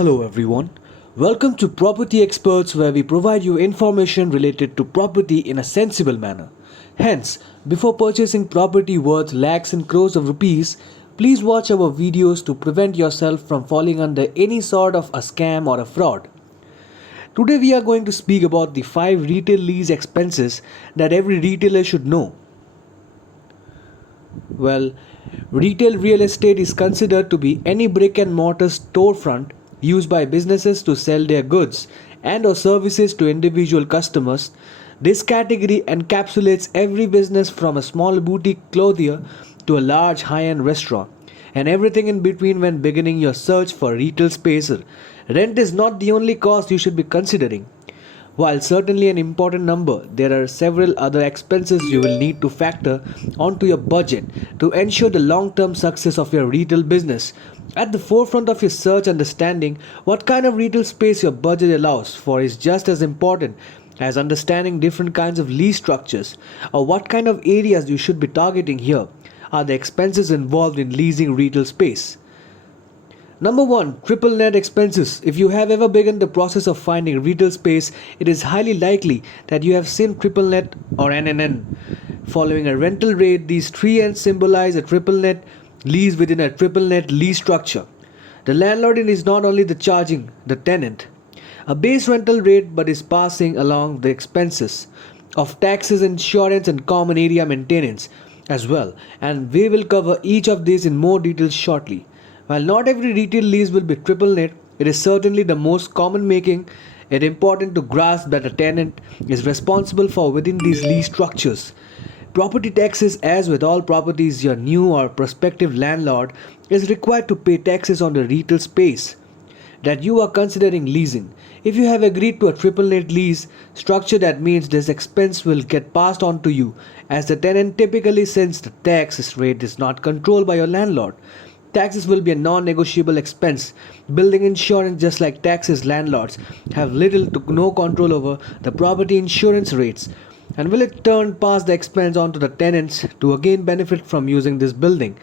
Hello everyone. Welcome to Property Experts, where we provide you information related to property in a sensible manner. Hence, before purchasing property worth lakhs and crores of rupees, please watch our videos to prevent yourself from falling under any sort of a scam or a fraud. Today we are going to speak about the 5 retail lease expenses that every retailer should know. Well, retail real estate is considered to be any brick and mortar storefront used by businesses to sell their goods and or services to individual customers. This category encapsulates every business from a small boutique clothier to a large high-end restaurant and everything in between. When beginning your search for retail space, rent is not the only cost you should be considering. While certainly an important number, there are several other expenses you will need to factor onto your budget to ensure the long-term success of your retail business. At the forefront of your search, understanding what kind of retail space your budget allows for is just as important as understanding different kinds of lease structures or what kind of areas you should be targeting. Here are the expenses involved in leasing retail space. Number 1. Triple net expenses. If you have ever begun the process of finding retail space, it is highly likely that you have seen triple net or NNN. Following a rental rate, these three N's symbolize a triple net lease within a triple net lease structure. The landlord is not only charging the tenant a base rental rate but is passing along the expenses of taxes, insurance and common area maintenance as well, and we will cover each of these in more detail shortly. While not every retail lease will be triple net, it is certainly the most common, making it important to grasp that a tenant is responsible for within these lease structures. Property taxes. As with all properties, your new or prospective landlord is required to pay taxes on the retail space that you are considering leasing. If you have agreed to a triple net lease structure, that means this expense will get passed on to you as the tenant typically, since the tax rate is not controlled by your landlord. Taxes will be a non-negotiable expense. Building insurance. Just like taxes, landlords have little to no control over the property insurance rates, and will it turn pass the expense on to the tenants to again benefit from using this building.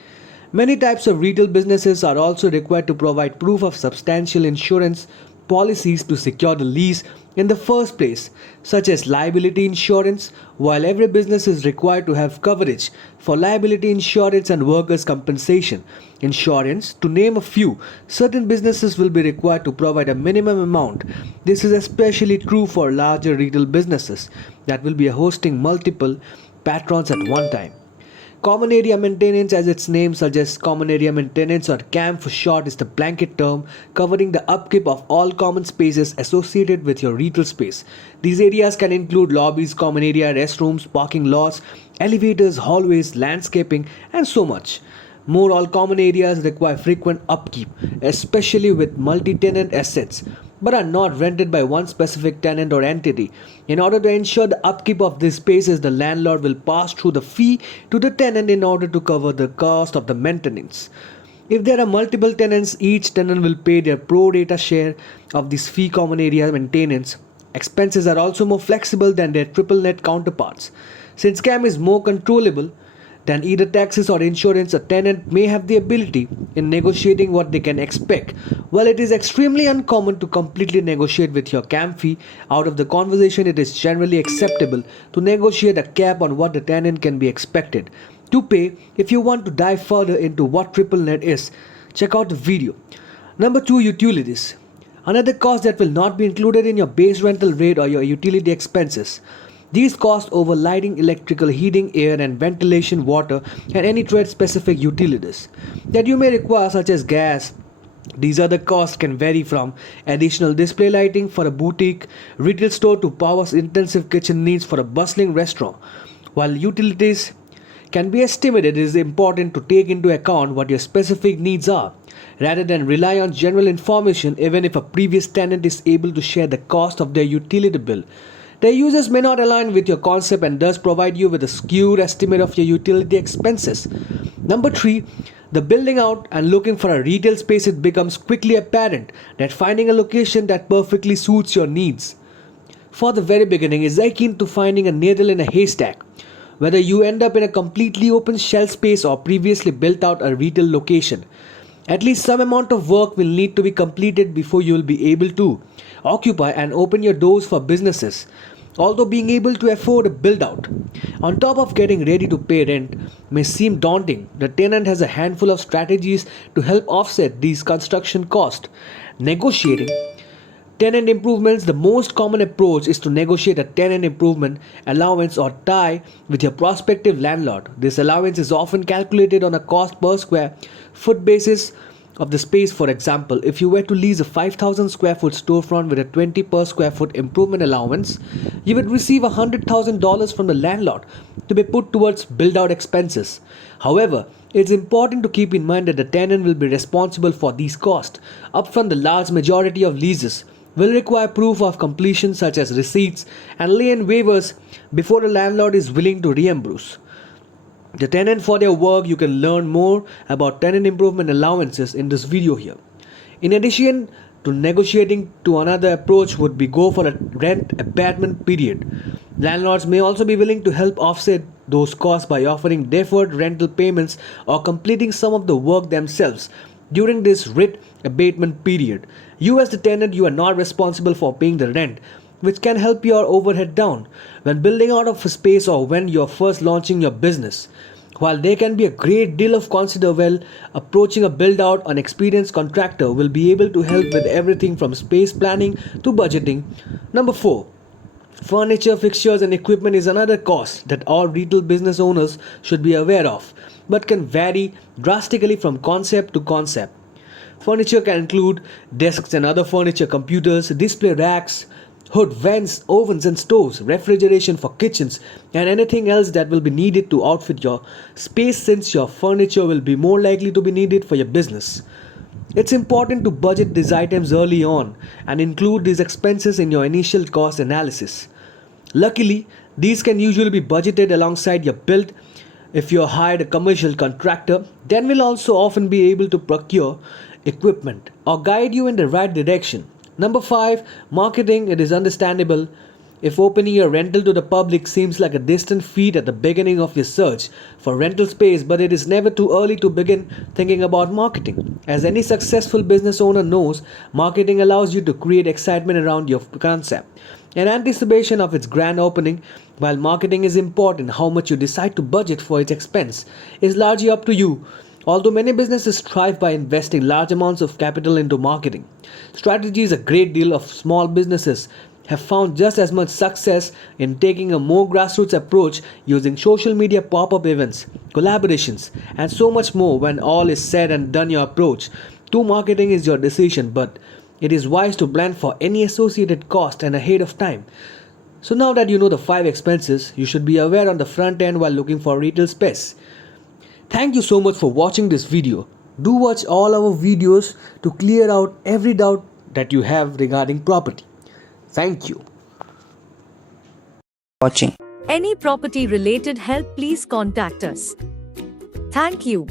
Many types of retail businesses are also required to provide proof of substantial insurance policies to secure the lease in the first place, such as liability insurance. While every business is required to have coverage for liability insurance and workers' compensation insurance, to name a few, certain businesses will be required to provide a minimum amount. This is especially true for larger retail businesses that will be hosting multiple patrons at one time. Common area maintenance. As its name suggests, common area maintenance, or CAM for short, is the blanket term covering the upkeep of all common spaces associated with your retail space. These areas can include lobbies, common area, restrooms, parking lots, elevators, hallways, landscaping, and so much more. All common areas require frequent upkeep, especially with multi-tenant assets, but are not rented by one specific tenant or entity. In order to ensure the upkeep of these spaces, the landlord will pass through the fee to the tenant in order to cover the cost of the maintenance. If there are multiple tenants, each tenant will pay their pro rata share of this fee. Common area maintenance expenses are also more flexible than their triple net counterparts. Since CAM is more controllable than either taxes or insurance, a tenant may have the ability in negotiating what they can expect. While it is extremely uncommon to completely negotiate with your CAM fee out of the conversation, it is generally acceptable to negotiate a cap on what the tenant can be expected to pay. If you want to dive further into what triple net is, check out the video. Number 2. Utilities. Another cost that will not be included in your base rental rate or your utility expenses. These costs over lighting, electrical, heating, air and ventilation, water, and any trade-specific utilities that you may require, such as gas. These other costs can vary from additional display lighting for a boutique retail store to power-intensive kitchen needs for a bustling restaurant. While utilities can be estimated, it is important to take into account what your specific needs are, rather than rely on general information. Even if a previous tenant is able to share the cost of their utility bill, their users may not align with your concept and thus provide you with a skewed estimate of your utility expenses. Number 3. The building out and looking for a retail space. It becomes quickly apparent that finding a location that perfectly suits your needs for the very beginning is akin to finding a needle in a haystack. Whether you end up in a completely open shell space or previously built out a retail location, At least some amount of work will need to be completed before you will be able to occupy and open your doors for businesses, although being able to afford a build out. On top of getting ready to pay rent may seem daunting, the tenant has a handful of strategies to help offset these construction costs. Negotiating tenant improvements. The most common approach is to negotiate a tenant improvement allowance or tie with your prospective landlord. This allowance is often calculated on a cost per square foot basis of the space. For example, if you were to lease a 5,000 square foot storefront with a 20 per square foot improvement allowance, you would receive $100,000 from the landlord to be put towards build out expenses. However, it's important to keep in mind that the tenant will be responsible for these costs. Upfront, the large majority of leases will require proof of completion such as receipts and lien waivers before the landlord is willing to reimburse the tenant for their work. You can learn more about tenant improvement allowances in this video here. In addition to negotiating, to another approach would be go for a rent abatement period. Landlords may also be willing to help offset those costs by offering deferred rental payments or completing some of the work themselves during this rent abatement period. You as the tenant, you are not responsible for paying the rent, which can help your overhead down when building out of a space or when you're first launching your business. While there can be a great deal of consider well approaching a build out, an experienced contractor will be able to help with everything from space planning to budgeting. Number 4. Furniture, fixtures, and equipment is another cost that all retail business owners should be aware of, but can vary drastically from concept to concept. Furniture can include desks and other furniture, computers, display racks, hood, vents, ovens and stoves, refrigeration for kitchens, and anything else that will be needed to outfit your space, since your furniture will be more likely to be needed for your business. It's important to budget these items early on and include these expenses in your initial cost analysis. Luckily, these can usually be budgeted alongside your build. If you hired a commercial contractor, then will also often be able to procure equipment or guide you in the right direction. Number 5. Marketing. It is understandable if opening your rental to the public seems like a distant feat at the beginning of your search for rental space, but it is never too early to begin thinking about marketing. As any successful business owner knows, marketing allows you to create excitement around your concept in anticipation of its grand opening. While marketing is important, how much you decide to budget for its expense is largely up to you. Although many businesses thrive by investing large amounts of capital into marketing strategies, a great deal of small businesses have found just as much success in taking a more grassroots approach using social media, pop-up events, collaborations, and so much more. When all is said and done, your approach to marketing is your decision, but it is wise to plan for any associated cost and ahead of time. So now that you know the 5 expenses you should be aware on the front end while looking for retail space. Thank you so much for watching this video. Do watch all our videos to clear out every doubt that you have regarding property. Thank you. Watching. Any property related help, please contact us. Thank you.